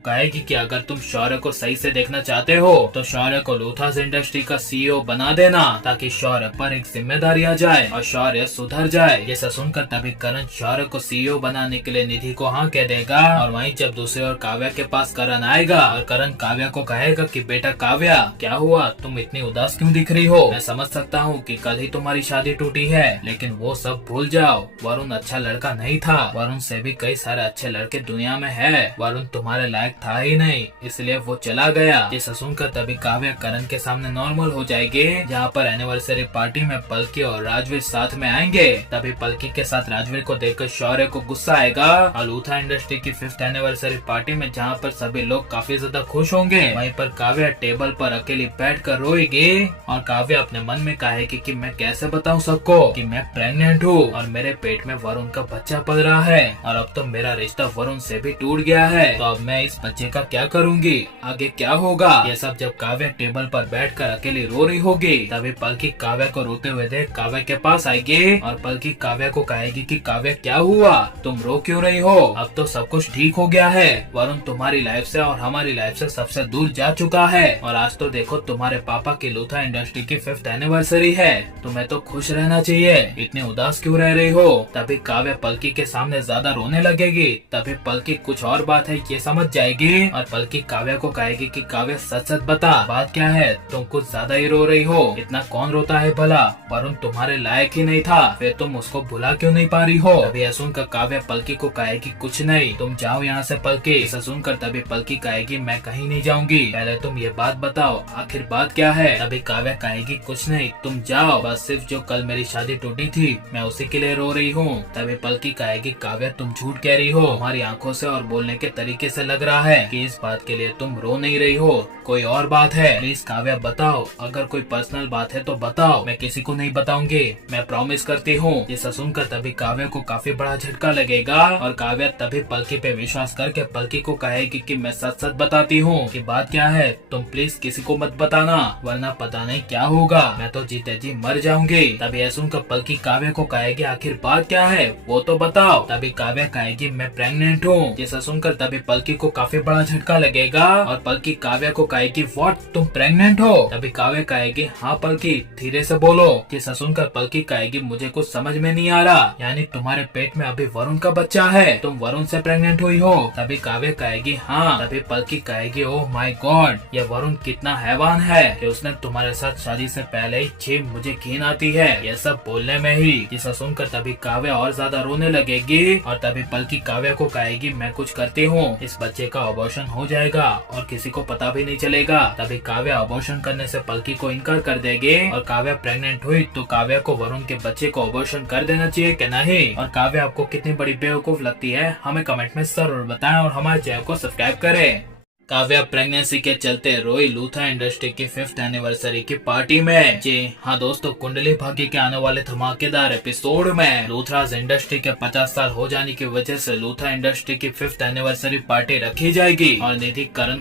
कहेगी कि अगर तुम शौर्य को सही से देखना चाहते हो तो शौर्य को लूथास इंडस्ट्री का सीईओ बना देना, ताकि शौर्य पर एक जिम्मेदारी आ जाए और शौर्य सुधर जाए। ये सब सुनकर तभी करण शौर्य को सीईओ बनाने के लिए निधि को हाँ कह देगा। और वहीं जब दूसरी ओर काव्या के पास करण आएगा और करण काव्या को कहेगा कि बेटा काव्या, क्या हुआ, तुम इतनी उदास क्यों दिख रही हो? मैं समझ सकता हूँ कि कल ही तुम्हारी शादी टूटी है, लेकिन वो सब भूल जाओ। वरुण अच्छा लड़का नहीं था, वरुण से भी कई सारे अच्छे लड़के दुनिया में है। वरुण तुम्हारे लायक था ही नहीं, इसलिए वो चला गया। ये सुनकर तभी काव्या करण के सामने नॉर्मल हो जाएगी। जहाँ पर एनिवर्सरी पार्टी में पलकी और राजवीर साथ में आएंगे। तभी पलकी के साथ राजवीर को देखकर शौर्य को गुस्सा आएगा। और लूथा इंडस्ट्री की 5th एनिवर्सरी पार्टी में जहाँ पर सभी लोग काफी ज्यादा खुश होंगे, वहीं पर काव्या टेबल पर अकेली बैठ कर रोएगी। और काव्या अपने मन में कहेगी कि मैं कैसे बताऊँ सबको कि मैं प्रेग्नेंट हूँ और मेरे पेट में वरुण का बच्चा पल रहा है, और अब तो मेरा रिश्ता वरुण से भी टूट गया है। तो अब मैं इस बच्चे का क्या करूंगी, आगे क्या होगा? ये सब जब काव्या टेबल पर बैठकर अकेली रो रही होगी, तभी पलकी काव्या को रोते हुए देख काव्या के पास आएगी। और पलकी काव्या को कहेगी कि काव्या क्या हुआ, तुम रो क्यों रही हो? अब तो सब कुछ ठीक हो गया है। वरुण तुम्हारी लाइफ से और हमारी लाइफ से सबसे दूर जा चुका है, और आज तो देखो तुम्हारे पापा की लूथा इंडस्ट्री की 5th एनिवर्सरी है। तुम्हें तो खुश रहना चाहिए, इतनी उदास क्यों रह रही हो? तभी काव्या पलकी के सामने ज्यादा रोने लगेगी। तभी पलकी कुछ और बात है ये समझ जाएगी। और पलकी काव्या को कहेगी कि काव्या सच सच बता, बात क्या है? तुम कुछ ज्यादा ही रो रही हो, इतना कौन रोता है भला? वरुण तुम्हारे लायक ही नहीं था, फिर तुम उसको भुला क्यों नहीं पा रही हो? तभी यह सुनकर काव्या पलकी को कहेगी कुछ नहीं, तुम जाओ यहाँ से पलकी। इसे सुनकर तभी पलकी कहेगी मैं कहीं नहीं जाऊंगी, पहले तुम ये बात बताओ आखिर बात क्या है? तभी काव्या कहेगी कुछ नहीं, तुम जाओ, बस सिर्फ जो कल मेरी शादी टूटी थी मैं उसी के लिए रो रही हूँ। तभी पलकी कहेगी काव्या तुम झूठ कह रही हो, तुम्हारी आंखों से और बोलने के तरीके से लग रहा है कि इस बात के लिए तुम रो नहीं रही हो, कोई और बात है। प्लीज काव्या बताओ, अगर कोई पर्सनल बात है तो बताओ, मैं किसी को नहीं बताऊंगी, मैं प्रॉमिस करती हूँ। ये सुनकर तभी काव्या को काफी बड़ा झटका लगेगा। और काव्या तभी पलकी पे विश्वास करके पलकी को कहेगी कि मैं सच सच बताती हूँ कि बात क्या है, तुम प्लीज किसी को मत बताना, वरना पता नहीं क्या होगा, मैं तो जीते जी मर जाऊंगी। तभी यह सुनकर पलकी काव्या को कहेगी आखिर बात क्या है वो तो बताओ। तभी काव्या कहेगी मैं प्रेग्नेंट हूँ। ये सुनकर तभी पलकी को काफी बड़ा झटका लगेगा। और पलकी काव्या को कहेगी व्हाट, तुम प्रेग्नेंट हो? तभी काव्या कहेगी हाँ पलकी, धीरे से बोलो। ये सुनकर पलकी कहेगी मुझे कुछ समझ में नहीं आ रहा, यानी तुम्हारे पेट में अभी वरुण का बच्चा है, तुम वरुण से प्रेग्नेंट हुई हो? तभी काव्या कहेगी हाँ। तभी पलकी कहेगी ओह माय गॉड, ये वरुण कितना हैवान है कि उसने तुम्हारे साथ शादी से पहले ही छी मुझे घिन आती है, ये सब बोलने में ही। जिसे सुनकर तभी काव्या और ज्यादा रोने लगेगी। और तभी पलकी काव्या को कहेगी मैं कुछ करती हूँ, इस बच्चे का अबॉर्शन हो जाएगा और किसी को पता भी नहीं चलेगा। तभी काव्या अबॉर्शन करने से पलकी को इनकार कर देगी। और काव्या प्रेग्नेंट हुई तो काव्या को वरुण के बच्चे को अबॉर्शन कर देना चाहिए कि नहीं? और काव्या आपको कितनी बड़ी बेवकूफ लगती है हमें कमेंट में जरूर बताएं और हमारे चैनल को सब्सक्राइब करें। काव्या प्रेगनेंसी के चलते रोई लूथा इंडस्ट्री की 5th एनिवर्सरी की पार्टी में। जी हाँ दोस्तों, कुंडली भाग्य के आने वाले धमाकेदार एपिसोड में लूथराज इंडस्ट्री के 50 साल हो जाने की वजह से लूथा इंडस्ट्री की 5th एनिवर्सरी पार्टी रखी जाएगी और निधि करण